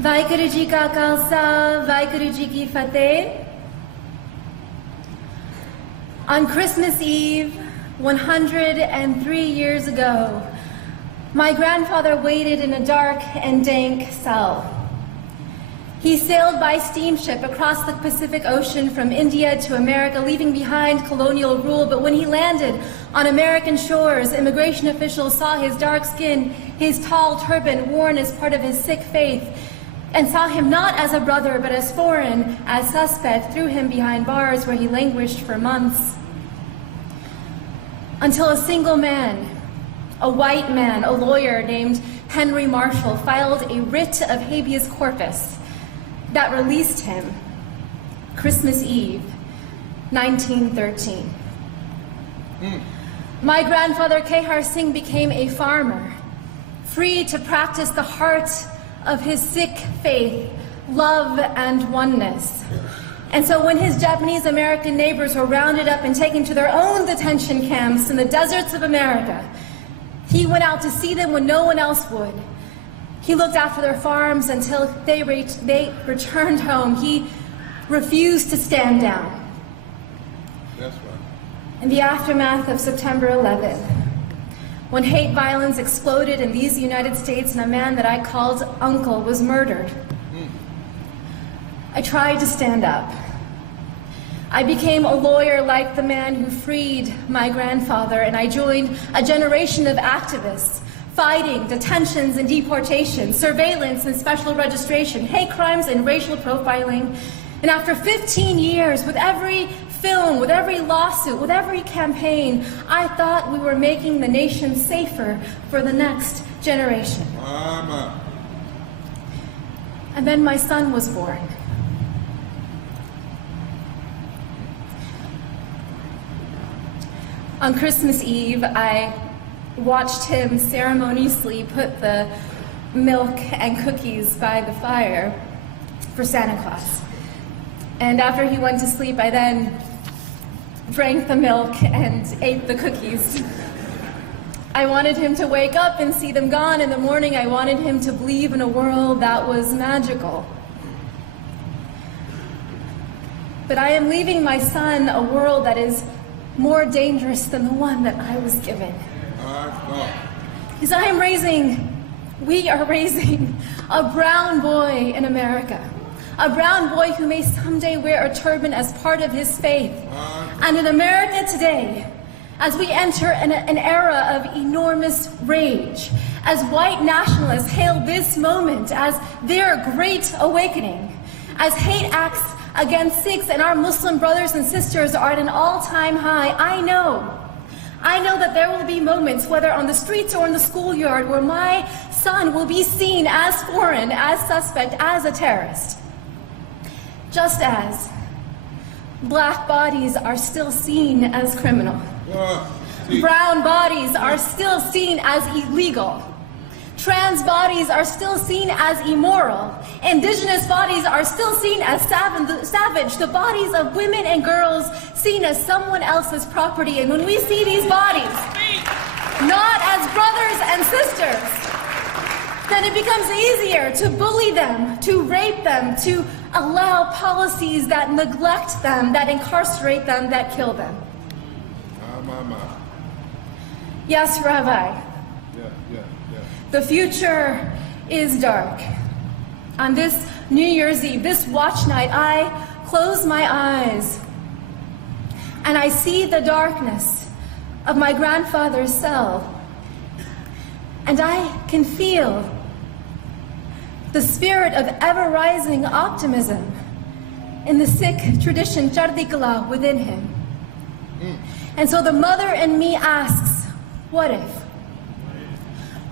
Vaheguru Ji Ka Khalsa, Vaheguru Ji Ki Fateh. On Christmas Eve, 103 years ago, my grandfather waited in a dark and dank cell. He sailed by steamship across the Pacific Ocean from India to America, leaving behind colonial rule. But when he landed on American shores, immigration officials saw his dark skin, his tall turban worn as part of his Sikh faith, and saw him not as a brother, but as foreign, as suspect, threw him behind bars where he languished for months. Until a single man, a white man, a lawyer named Henry Marshall, filed a writ of habeas corpus that released him Christmas Eve, 1913. My grandfather, Kehar Singh, became a farmer, free to practice the heart of his Sikh faith, love and oneness. And so when his Japanese American neighbors were rounded up and taken to their own detention camps in the deserts of America, he went out to see them when no one else would. He looked after their farms until they returned home. He refused to stand down. That's right. In the aftermath of September 11th, when hate violence exploded in these United States and a man that I called uncle was murdered, I tried to stand up. I became a lawyer like the man who freed my grandfather, and I joined a generation of activists fighting detentions and deportation, surveillance and special registration, hate crimes and racial profiling. And after 15 years, with every film, with every lawsuit, with every campaign, I thought we were making the nation safer for the next generation. Mama. And then my son was born. On Christmas Eve, I watched him ceremoniously put the milk and cookies by the fire for Santa Claus. And after he went to sleep, I then drank the milk and ate the cookies. I wanted him to wake up and see them gone in the morning. I wanted him to believe in a world that was magical. But I am leaving my son a world that is more dangerous than the one that I was given. Because we are raising a brown boy in America. A brown boy who may someday wear a turban as part of his faith. And in America today, as we enter an era of enormous rage, as white nationalists hail this moment as their great awakening, as hate acts against Sikhs and our Muslim brothers and sisters are at an all-time high, I know that there will be moments, whether on the streets or in the schoolyard, where my son will be seen as foreign, as suspect, as a terrorist. Just as black bodies are still seen as criminal. Brown bodies are still seen as illegal. Trans bodies are still seen as immoral. Indigenous bodies are still seen as savage. The bodies of women and girls seen as someone else's property. And when we see these bodies not as brothers and sisters, then it becomes easier to bully them, to rape them, to allow policies that neglect them, that incarcerate them, that kill them. Yes, Rabbi. The future is dark. On this New Year's Eve, this watch night, I close my eyes and I see the darkness of my grandfather's cell. And I can feel the spirit of ever-rising optimism in the Sikh tradition, Chardi Kala, within him. And so the mother in me asks, what if?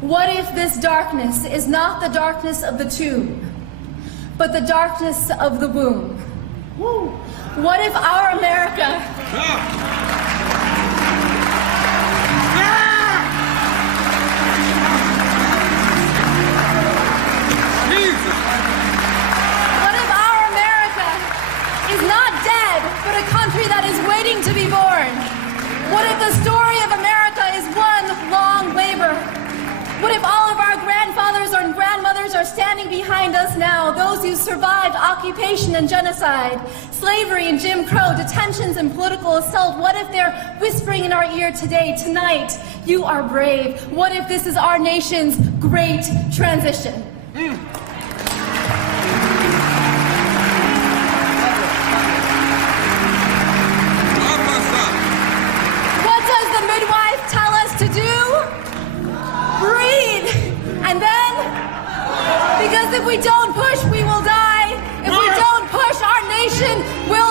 What if this darkness is not the darkness of the tomb, but the darkness of the womb? What if our America... What if our America is not dead, but a country that is waiting to be born? What if the story of America is one long labor? What if all of our grandfathers and grandmothers are standing behind behind us now, those who survived occupation and genocide, slavery and Jim Crow, detentions and political assault, what if they're whispering in our ear today, tonight, you are brave? What if this is our nation's great transition? What does the midwife tell us to do? Breathe. And then, because if we don't push, we will die. If we don't push, our nation will